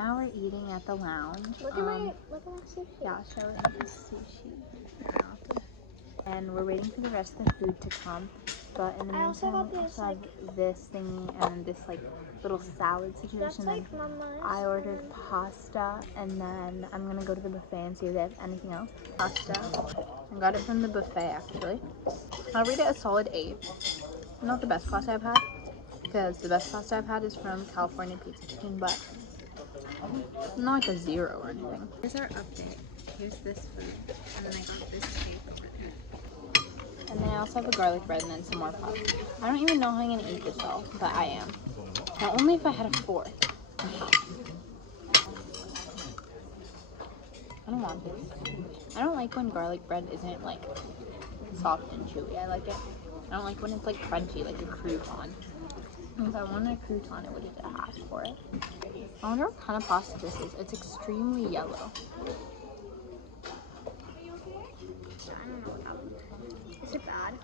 now we're eating at the lounge. Look at my sushi. Yeah, I'll show it the sushi. And we're waiting for the rest of the food to come. But in the I also meantime, got we this, also have this thingy and then this like little salad situation. That's like And Mama's. I ordered pasta, and then I'm gonna go to the buffet and see if they have anything else. Pasta. I got it from the buffet actually. I'll rate it a solid 8. Not the best pasta I've had, because the best pasta I've had is from California Pizza Kitchen, but not like a 0 or anything. Here's our update. Here's this food, and then I got this cake over there. And then I also have a garlic bread and then some more puffs. I don't even know how I'm gonna eat this all, but I am. Now only if I had a fork. I don't want this. I don't like when garlic bread isn't like soft and chewy. I like it. I don't like when it's like crunchy, like a crouton. If I wanted a crouton, I would have asked for it. I wonder what kind of pasta this is. It's extremely yellow. I don't know what that was. Is it bad?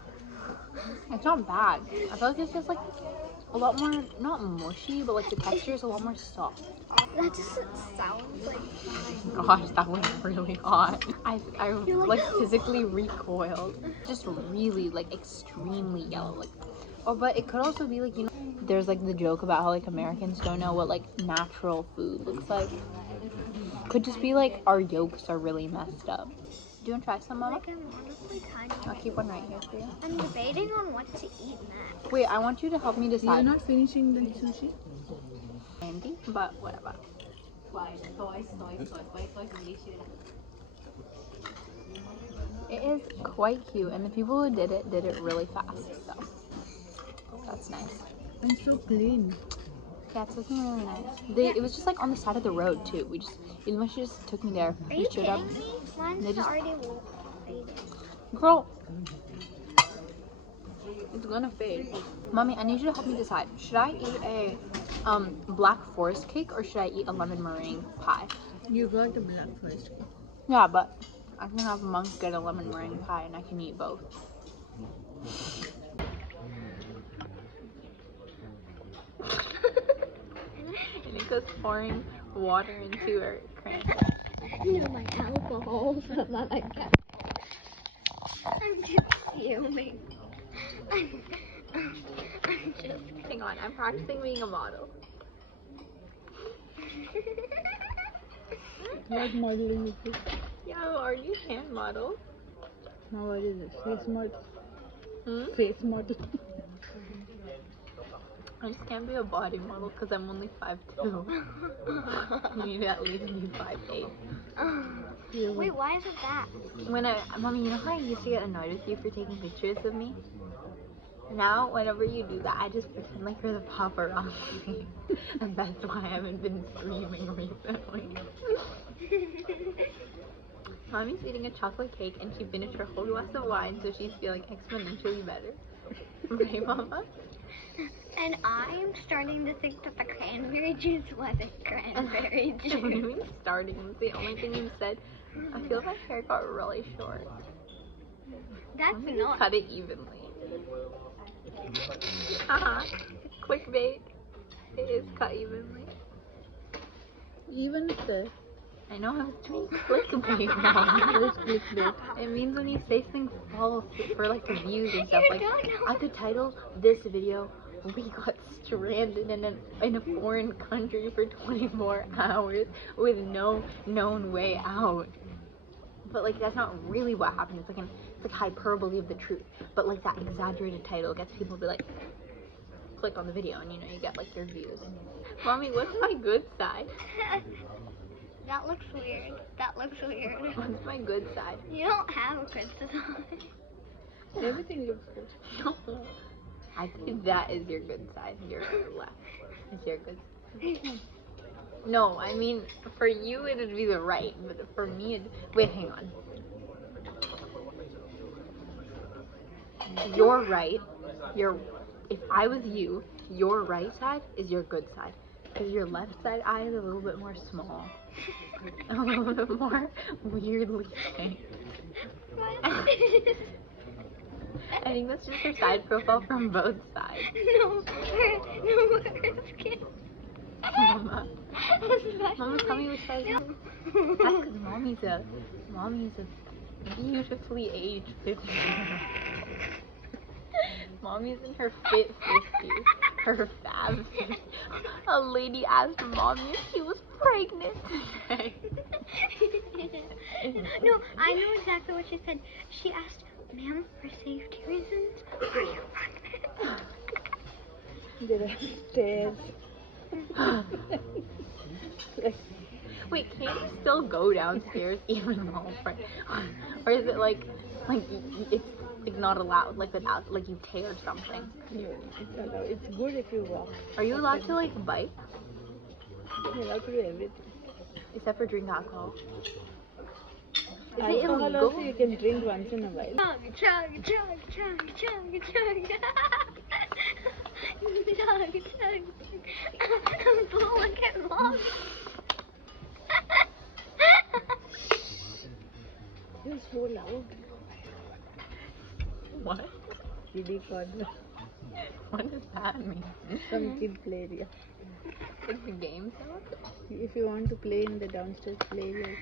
It's not bad. I feel like it's just like a lot more, not mushy, but like the texture is a lot more soft. That just sounds like Gosh, that was really hot. I like physically recoiled. Just really like extremely yellow. Like, or but it could also be like, you know, there's like the joke about how like Americans don't know what like natural food looks like. Could just be like our yolks are really messed up. Do you want to try some, Mama? like I'm honestly kind of. I'll keep one right here for you. I'm debating on what to eat next. Wait, I want you to help me decide. You're not finishing the sushi? Andy, but whatever. It is quite cute, and the people who did it really fast, so that's nice. And so clean. Yeah, it's looking really nice. It was just like on the side of the road too. Ilma just took me there. Are We you showed up. kidding me? Mine's They just- already faded. Girl, it's gonna fade. Mommy, I need you to help me decide. Should I eat a black forest cake or should I eat a lemon meringue pie? You got the black first. Yeah, but I can have Monk get a lemon meringue pie and I can eat both. Anika's pouring water into her cranberry. You know my alcohol from that I got. I'm just fuming. I'm just. Hang on, I'm practicing being a model. What model is it? Yeah, I'm already a hand model. Now what is it? Face model? Face model. I just can't be a body model because I'm only 5'2". You need to at least be 5'8". Wait, why is it that? Mommy, you know how I used to get annoyed with you for taking pictures of me? Now, whenever you do that, I just pretend like you're the paparazzi. And that's why I haven't been streaming recently. Mommy's eating a chocolate cake and she finished her whole glass of wine, so she's feeling exponentially better. Right, Mama? And I'm starting to think that the cranberry juice wasn't cranberry What do you juice. mean starting? It's the only thing you said. I feel my hair got really short. That's I'm gonna not. cut it evenly. Quick bait. It is cut evenly. Even the I know I was doing clickbait now. this clickbait. It means when you say things false for like the views and stuff. Like don't know. I could title this video, "We got stranded in a foreign country for 24 hours with no known way out." But like that's not really what happened. It's like hyperbole of the truth. But like that exaggerated title gets people to be like, click on the video and you know you get like your views. Mommy, what's my good side? That looks weird. That looks weird. What's my good side? You don't have a good side. Everything looks good. No. I think that is your good side. Your left is your good side. No, I mean, for you it would be the right, but for me, wait, hang on. Your right, if I was you, your right side is your good side. Because your left side eye is a little bit more small. A little bit more weirdly shaped. I think that's just your side profile from both sides. No, we're skin. Mama. Mama, tell me which size. That's because mommy's a beautifully aged 50. Mommy's in her fit 50s. Her fab 50s. A lady asked mommy if she was pregnant today. No, I know exactly what she said. She asked, ma'am, for safety reasons, are you pregnant? There are stairs. Wait, can you still go downstairs even though or is it like it's like not allowed, like without, like you tear something? It's allowed. It's good if you walk. Are you allowed to like bite? You're allowed to do everything. Except for drink alcohol. Is it Alcohol illegal? also you can drink once in a while. Chug, chug, chug, chug, chug, chug. Chug, chug. Look at mom. You're so loud. What? Kiddie corner. What does that mean? Some kid play area. Like the game stuff? If you want to play in the downstairs play area,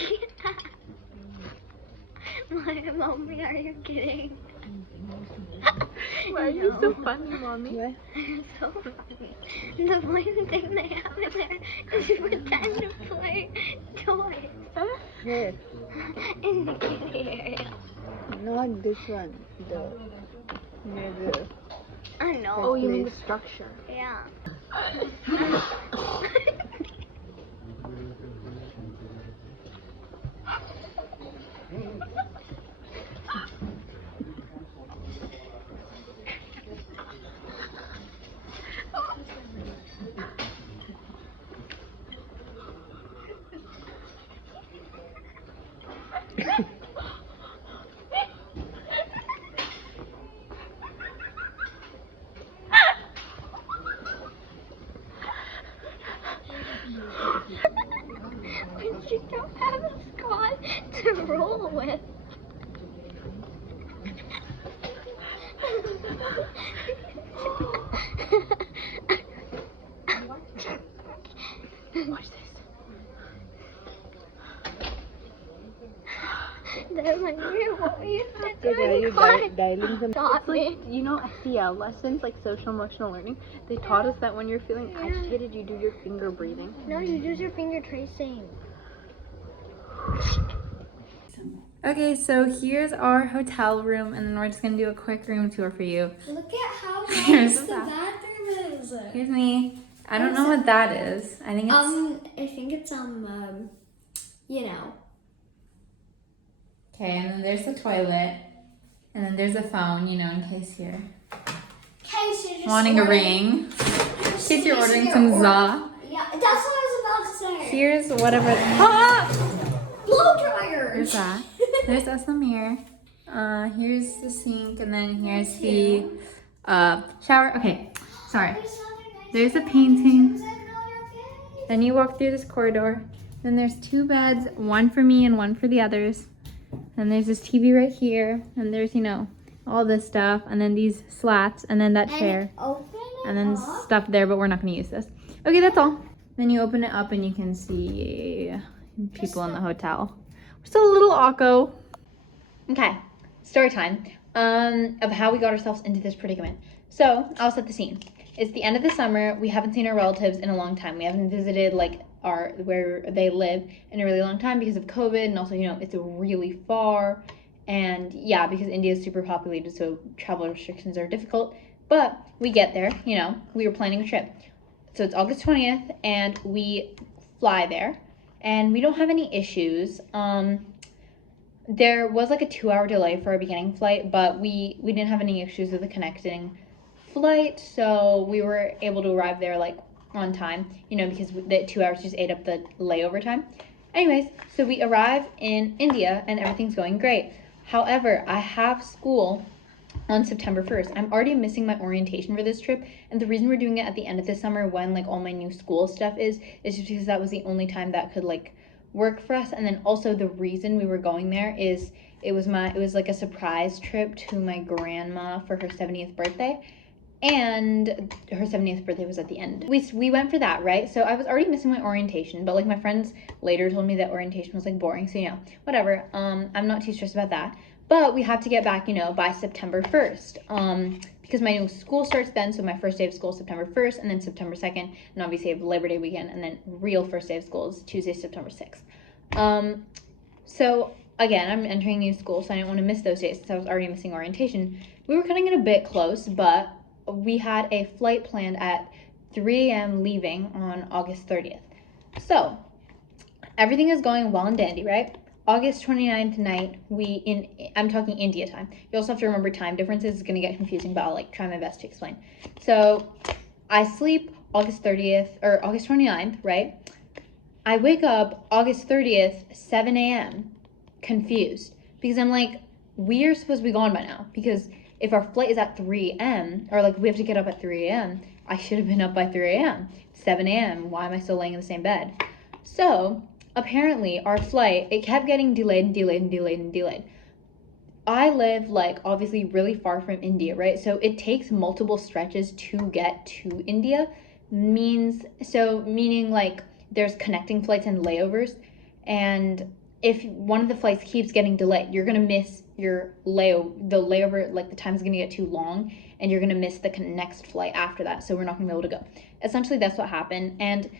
you My mommy, are you kidding? Why are you so funny, mommy? can. Why? So funny. The one thing they have in there is you pretend to play toys Where? in the kiddie area. Not this one. The near the. I know. Oh, you mean the structure? Yeah. But you don't have a squad to roll with. Watch this. They're like, what are you Are you dialing some? It's like, you know, SEL lessons, like social emotional learning. They taught us that when you're feeling agitated, you do your finger breathing. No, you use your finger tracing. Okay, so here's our hotel room, and then we're just gonna do a quick room tour for you. Look at how Here's nice the the bathroom is. Here's me. I don't know what that is. I think it's I think it's you know. okay. And then there's the toilet, and then there's a phone, you know, in case you're Case you're just wanting a ring. In case you're ordering some za. Yeah, that's what I was about to say. Here's whatever. Ah! Blow dryer. There's that. There's us in the mirror. Here's the sink, and then here's the shower. Okay, sorry. There's a painting. Then you walk through this corridor. Then there's two beds, one for me and one for the others. And there's this TV right here. And there's, you know, all this stuff. And then these slats, and then that chair. And then stuff there, but we're not gonna use this. Okay, that's all. Then you open it up and you can see people in the hotel. We're still a little awko. Okay, story time of how we got ourselves into this predicament. So I'll set the scene. It's the end of the summer. We haven't seen our relatives in a long time. We haven't visited like where they live in a really long time because of COVID, and also, you know, it's really far, and yeah, because India is super populated, so travel restrictions are difficult. But we get there, you know, we were planning a trip. So it's August 20th, and we fly there, and we don't have any issues. There was like a 2-hour delay for our beginning flight, but we didn't have any issues with the connecting flight, so we were able to arrive there like on time, you know, because the 2 hours just ate up the layover time. Anyways, so we arrive in India and everything's going great. However, I have school on September 1st. I'm already missing my orientation for this trip, and the reason we're doing it at the end of the summer when like all my new school stuff is just because that was the only time that could like work for us. And then also the reason we were going there is it was like a surprise trip to my grandma for her 70th birthday. and her 70th birthday was at the end. We went for that, right? So I was already missing my orientation, but like my friends later told me that orientation was like boring, so you know, whatever. I'm not too stressed about that. But we have to get back, you know, by September 1st. Because my new school starts then, so my first day of school is September 1st, and then September 2nd, and obviously I have Labor Day weekend, and then real first day of school is Tuesday, September 6th. So again, I'm entering new school, so I didn't want to miss those days since I was already missing orientation. We were cutting it a bit close, but we had a flight planned at 3 a.m. leaving on August 30th. So everything is going well and dandy, right? August 29th night, I'm talking India time. You also have to remember time differences. It's going to get confusing, but I'll like try my best to explain. So I sleep August 30th or August 29th, right? I wake up August 30th, 7 a.m. confused because I'm like, we are supposed to be gone by now, because if our flight is at 3 a.m. or like we have to get up at 3 a.m., I should have been up by 3 a.m. 7 a.m. Why am I still laying in the same bed? So apparently our flight, it kept getting delayed. I live like obviously really far from India, right? So it takes multiple stretches to get to India. Meaning like there's connecting flights and layovers, and if one of the flights keeps getting delayed, you're gonna miss your layover, like the time's gonna get too long, and you're gonna miss the next flight after that, so we're not gonna be able to go. Essentially, that's what happened, and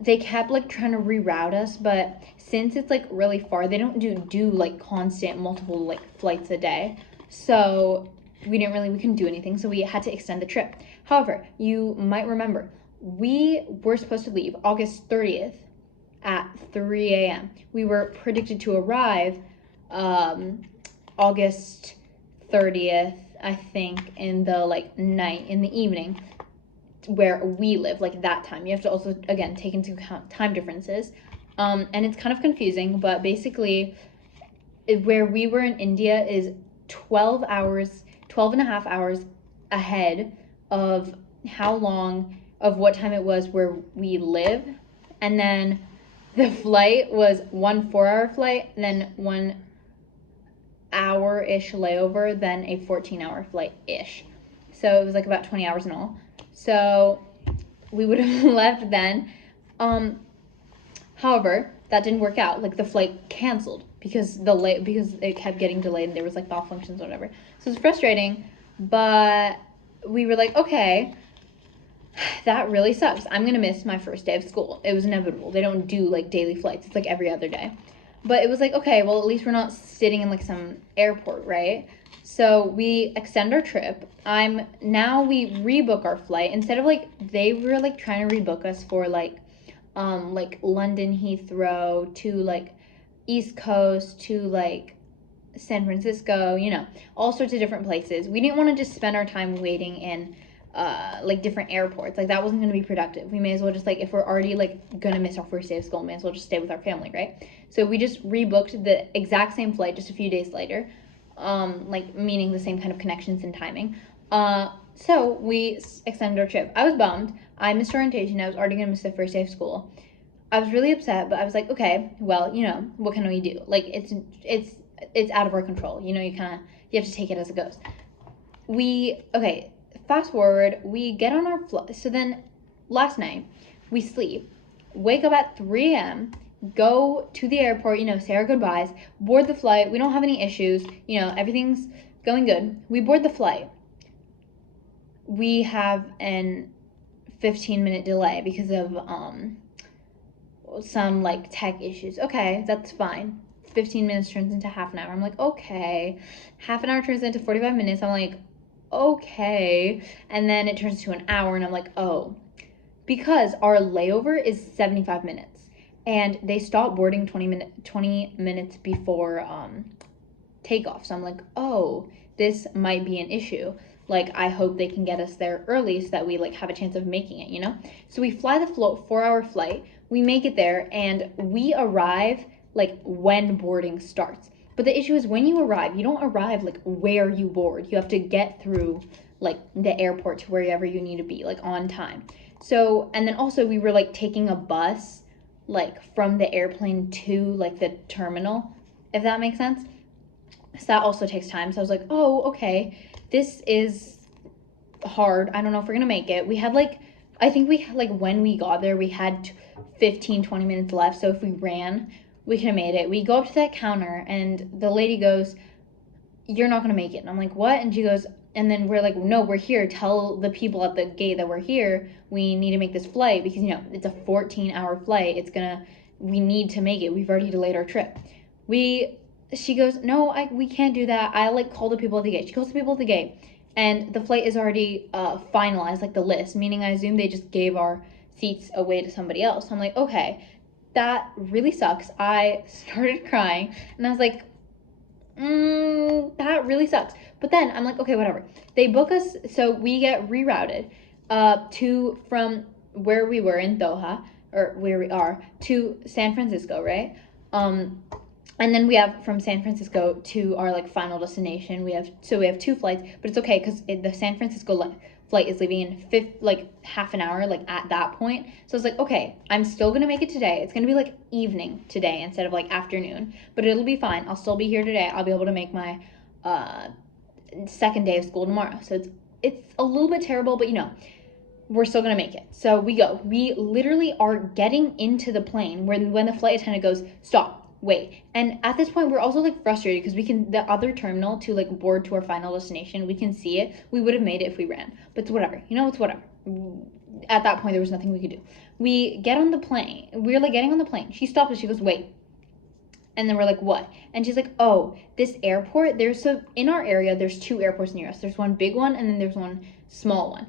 they kept like trying to reroute us, but since it's like really far, they don't do like constant multiple like flights a day, so we couldn't do anything, so we had to extend the trip. However, you might remember, we were supposed to leave August 30th at 3 a.m. We were predicted to arrive August 30th, I think, in the like night, in the evening, where we live, like that time. You have to also, again, take into account time differences. And it's kind of confusing, but basically where we were in India is 12 and a half hours ahead of what time it was where we live. And then the flight was 1 4-hour flight, then 1 hour-ish layover, then a 14-hour flight-ish. So it was like about 20 hours in all. So we would have left then. However, that didn't work out. Like the flight canceled because it kept getting delayed and there was like malfunctions or whatever. So it's frustrating, but we were like, okay, that really sucks. I'm gonna miss my first day of school. It was inevitable. They don't do like daily flights. It's like every other day. But it was like, okay, well, at least we're not sitting in like some airport, right? So we extend our trip. We rebook our flight. Instead of like, they were like trying to rebook us for like London Heathrow to like East Coast to like San Francisco, you know, all sorts of different places. We didn't want to just spend our time waiting in like different airports. Like that wasn't going to be productive. We may as well just like, if we're already like gonna miss our first day of school, may as well just stay with our family, right? So we just rebooked the exact same flight just a few days later, like meaning the same kind of connections and timing. So we extended our trip. I was bummed. I missed orientation. I was already gonna miss the first day of school. I was really upset, but I was like, okay, well, you know, what can we do? Like it's out of our control. You know, you have to take it as it goes. Fast forward, we get on our flight. So then last night, we sleep, wake up at 3 a.m., go to the airport, you know, say our goodbyes, board the flight. We don't have any issues. You know, everything's going good. We board the flight. We have an 15-minute delay because of some like tech issues. Okay, that's fine. 15 minutes turns into half an hour. I'm like, okay. Half an hour turns into 45 minutes. I'm like, okay. And then it turns to an hour and I'm like, oh, because our layover is 75 minutes and they stop boarding 20 minutes before takeoff. So I'm like, oh, this might be an issue. Like, I hope they can get us there early so that we like have a chance of making it, you know? So we fly the 4-hour flight. We make it there and we arrive like when boarding starts. But the issue is when you arrive, you don't arrive like where you board. You have to get through like the airport to wherever you need to be, like on time. So, and then also we were like taking a bus like from the airplane to like the terminal, if that makes sense. So that also takes time. So I was like, oh, okay, this is hard. I don't know if we're gonna make it. We had like, I think we like when we got there, we had 15-20 minutes left. So if we ran, we could have made it. We go up to that counter and the lady goes, "You're not gonna make it." And I'm like, "What?" And she goes, and then we're like, "No, we're here. Tell the people at the gate that we're here. We need to make this flight because, you know, it's a 14-hour flight. We need to make it. We've already delayed our trip." She goes, "No, we can't do that. I like call the people at the gate." She calls the people at the gate and the flight is already finalized, like the list, meaning I assume they just gave our seats away to somebody else. So I'm like, okay, that really sucks. I started crying and I was like, that really sucks. But then I'm like, okay, whatever. They book us, so we get rerouted from where we were in Doha, or where we are, to San Francisco, right? And then we have from San Francisco to our like final destination. We have 2 flights, but it's okay because the San Francisco flight is leaving in half an hour, like at that point. So it's like, okay, I'm still gonna make it today. It's gonna be like evening today instead of like afternoon, but it'll be fine. I'll still be here today. I'll be able to make my second day of school tomorrow. So it's a little bit terrible, but you know, we're still gonna make it. So we go. We literally are getting into the plane when the flight attendant goes, "Stop. Wait." And at this point we're also like frustrated because the other terminal to like board to our final destination, we can see it. We would have made it if we ran, but it's whatever, you know, it's whatever. At that point there was nothing we could do. We get on the plane, we're like getting on the plane, she stops us, she goes, "Wait." And then we're like, "What?" And she's like, "Oh, this airport, in our area there's 2 airports near us. There's one big one and then there's one small one."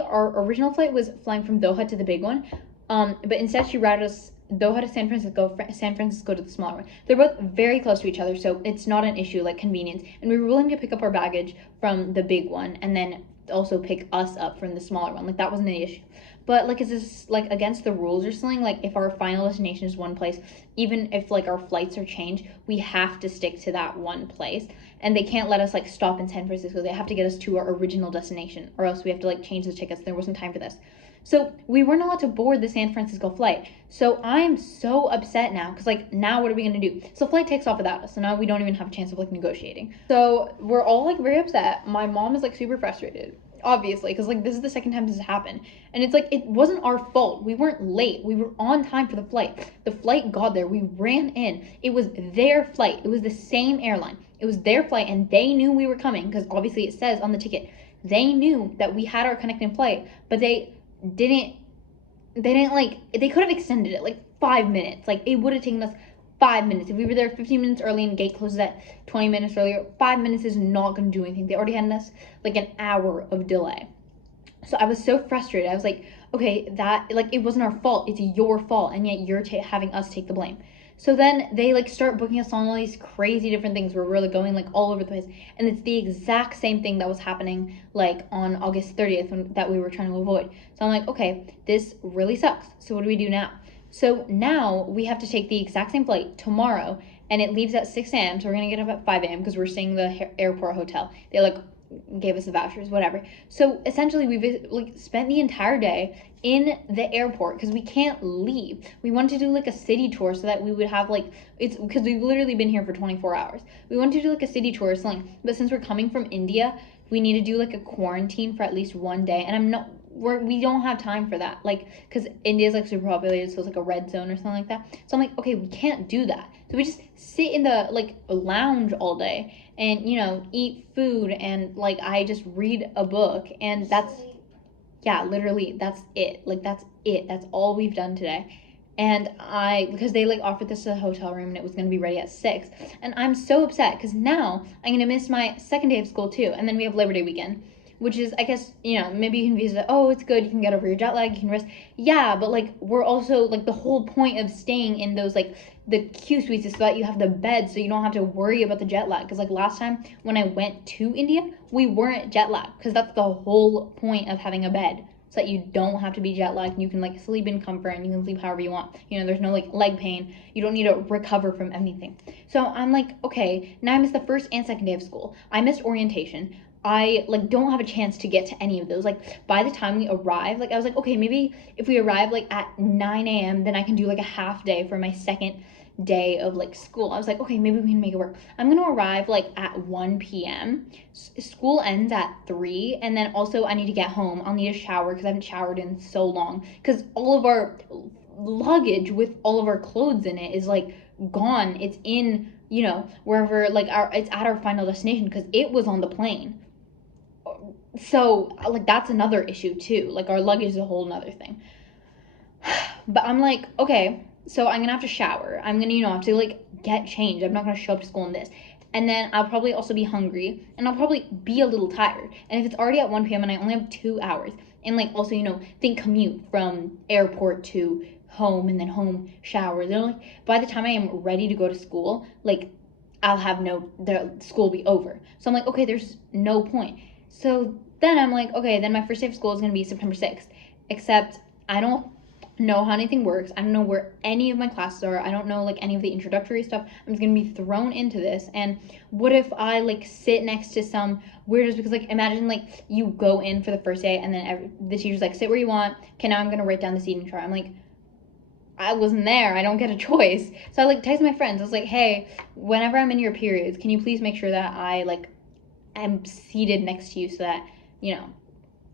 Our original flight was flying from Doha to the big one, but instead she routed us Doha to San Francisco to the smaller one. They're both very close to each other, so it's not an issue, like convenience. And we were willing to pick up our baggage from the big one and then also pick us up from the smaller one. Like that wasn't an issue. But like, is this like against the rules or something? Like if our final destination is one place, even if like our flights are changed, we have to stick to that one place. And they can't let us like stop in San Francisco. They have to get us to our original destination, or else we have to like change the tickets. There wasn't time for this. So we weren't allowed to board the San Francisco flight. So I'm so upset now because like now what are we gonna do? So the flight takes off without us. So now we don't even have a chance of like negotiating. So we're all like very upset. My mom is like super frustrated, obviously, because like this is the second time this has happened. And it's like, it wasn't our fault. We weren't late. We were on time for the flight. The flight got there. We ran in. It was their flight. It was the same airline. It was their flight and they knew we were coming because obviously it says on the ticket. They knew that we had our connecting flight, but they could have extended it like 5 minutes. Like it would have taken us 5 minutes. If we were there 15 minutes early and gate closes at 20 minutes earlier, 5 minutes is not going to do anything. They already had us like an hour of delay. So I was so frustrated. I was like, okay, that like it wasn't our fault. It's your fault, and yet you're having us take the blame. So then they like start booking us on all these crazy different things where we're like going like all over the place, and it's the exact same thing that was happening like on August 30th that we were trying to avoid. So I'm like, okay, this really sucks. So what do we do now? So now we have to take the exact same flight tomorrow, and it leaves at 6 a.m. So we're gonna get up at 5 a.m. because we're staying in the airport hotel. They like gave us the vouchers, whatever. So essentially we've like spent the entire day in the airport because we can't leave. We wanted to do like a city tour so that we would have like, it's because we've literally been here for 24 hours. We wanted to do like a city tour or something, but since we're coming from India, we need to do like a quarantine for at least 1 day, and we don't have time for that, like because India's like super populated, so it's like a red zone or something like that. So I'm like, okay, we can't do that. So we just sit in the like lounge all day and, you know, eat food, and like I just read a book, and that's, yeah, literally that's it. Like that's it. That's all we've done today. And because they like offered this to the hotel room and it was going to be ready at 6, and I'm so upset because now I'm going to miss my second day of school too. And then we have Labor Day weekend, which is, I guess, you know, maybe you can view it, oh, it's good, you can get over your jet lag, you can rest. Yeah, but like we're also like, the whole point of staying in those like the Q suites is so that you have the bed so you don't have to worry about the jet lag. Because like last time when I went to India, we weren't jet lagged because that's the whole point of having a bed, so that you don't have to be jet lagged and you can like sleep in comfort and you can sleep however you want. You know, there's no like leg pain. You don't need to recover from anything. So I'm like, okay, now I missed the first and second day of school. I missed orientation. I like don't have a chance to get to any of those. Like by the time we arrive, like I was like, okay, maybe if we arrive like at 9 a.m. then I can do like a half day for my second day of like school. I was like, okay, maybe we can make it work. I'm gonna arrive like at 1 p.m. School ends at 3, and then also I need to get home. I'll need a shower because I haven't showered in so long, because all of our luggage with all of our clothes in it is like gone. It's in, you know, wherever, like it's at our final destination because it was on the plane. So like that's another issue too. Like our luggage is a whole nother thing. But I'm like, okay, so I'm gonna have to shower. I'm gonna, you know, have to like get changed. I'm not gonna show up to school in this. And then I'll probably also be hungry, and I'll probably be a little tired. And if it's already at 1 p.m. and I only have 2 hours, and like also, you know, think commute from airport to home and then home showers. And like by the time I am ready to go to school, like I'll have the school will be over. So I'm like, okay, there's no point. So then I'm like, okay, then my first day of school is gonna be September 6th. Except I don't know how anything works. I don't know where any of my classes are. I don't know like any of the introductory stuff. I'm just gonna be thrown into this. And what if I like sit next to some weirdos? Because like imagine like you go in for the first day and then the teacher's like, sit where you want. Okay, now I'm gonna write down the seating chart. I'm like, I wasn't there. I don't get a choice. So I like text my friends. I was like, hey, whenever I'm in your periods, can you please make sure that I like am seated next to you so that, you know,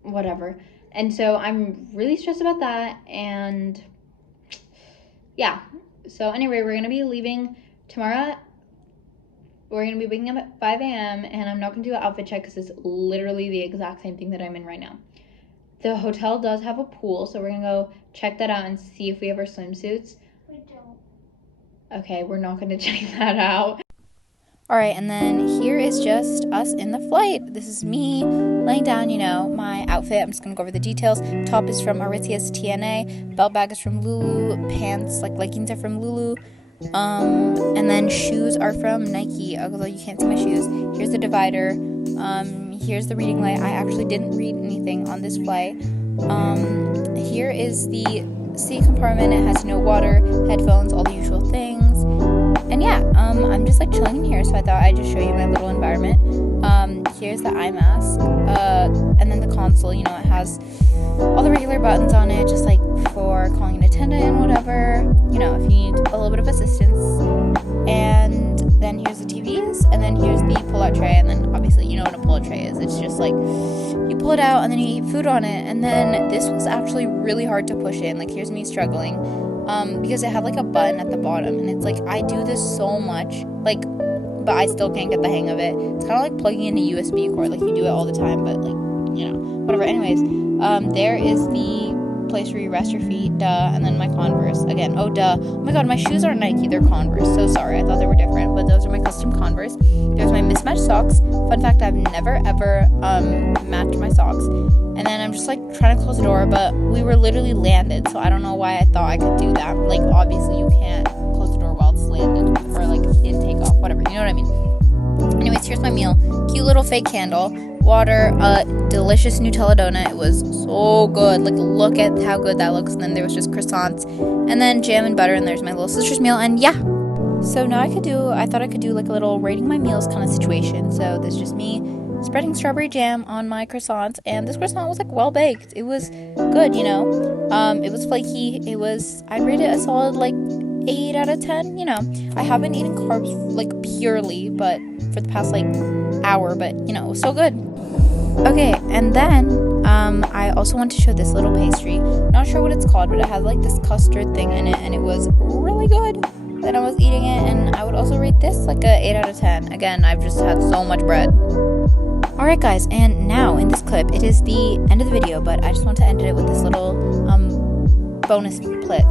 whatever. And so I'm really stressed about that. And yeah. So anyway, we're going to be leaving tomorrow. We're going to be waking up at 5 a.m. and I'm not going to do an outfit check because it's literally the exact same thing that I'm in right now. The hotel does have a pool, so we're going to go check that out and see if we have our swimsuits. We don't. Okay, we're not going to check that out. All right, and then here is just us in the flight. This is me laying down, you know, my outfit. I'm just going to go over the details. Top is from Aritzia's TNA. Belt bag is from Lulu. Pants, like leggings are from Lulu. And then shoes are from Nike, although you can't see my shoes. Here's the divider. Here's the reading light. I actually didn't read anything on this flight. Here is the seat compartment. It has no water, headphones, all the usual things. And yeah, I'm just like chilling in here, so I thought I'd just show you my little environment. Here's the eye mask, and then the console, you know, it has all the regular buttons on it, just like for calling an attendant and whatever, you know, if you need a little bit of assistance. And then here's the TVs, and then here's the pull-out tray, and then obviously you know what a pull-out tray is. It's just like you pull it out and then you eat food on it. And then this was actually really hard to push in. Like here's me struggling, because it had like a button at the bottom, and it's like I do this so much, like, but I still can't get the hang of it. It's kind of like plugging in a USB cord, like you do it all the time, but like, you know, whatever. Anyways, there is the place where you rest your feet, duh, and then my Converse again. Oh duh, oh my god, my shoes are Nike, they're Converse. So sorry, I thought they were different, but those are my custom Converse. There's my mismatched socks. Fun fact, I've never ever matched my socks. And then I'm just like trying to close the door, but we were literally landed, so I don't know why I thought I could do that. Like obviously you can't close the door while it's landed, or like in takeoff, whatever, you know what I mean. Anyways, here's my meal. Cute little fake candle, water, delicious Nutella donut. It was so good. Like, look at how good that looks. And then there was just croissants, and then jam and butter, and there's my little sister's meal. And yeah, so now I thought I could do like a little rating my meals kind of situation. So there's just me spreading strawberry jam on my croissants, and this croissant was like well baked. It was good, you know. It was flaky. I'd rate it a solid like 8 out of 10. You know, I haven't eaten carbs like purely, but for the past like hour, but you know, it was so good. Okay, and then I also want to show this little pastry. Not sure what it's called, but it has like this custard thing in it, and it was really good. Then I was eating it, and I would also rate this like a 8 out of 10. Again, I've just had so much bread. Alright guys, and now in this clip, it is the end of the video, but I just want to end it with this little bonus clip.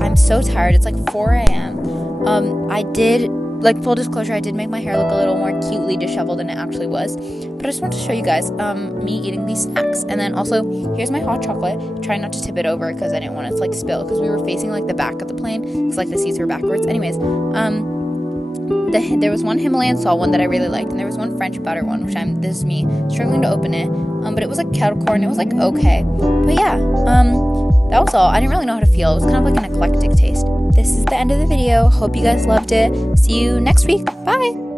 I'm so tired. It's like 4 a.m. I did, like, full disclosure, I did make my hair look a little more cutely disheveled than it actually was. But I just want to show you guys me eating these snacks. And then also, here's my hot chocolate. Try not to tip it over because I didn't want it to like spill, because we were facing like the back of the plane, because like the seats were backwards. Anyways, there was one Himalayan salt one that I really liked, and there was one French butter one, which this is me struggling to open it. But it was like kettle corn. It was like okay. But yeah, that was all. I didn't really know how to feel. It was kind of like an eclectic taste. This is the end of the video. Hope you guys loved it. See you next week. Bye.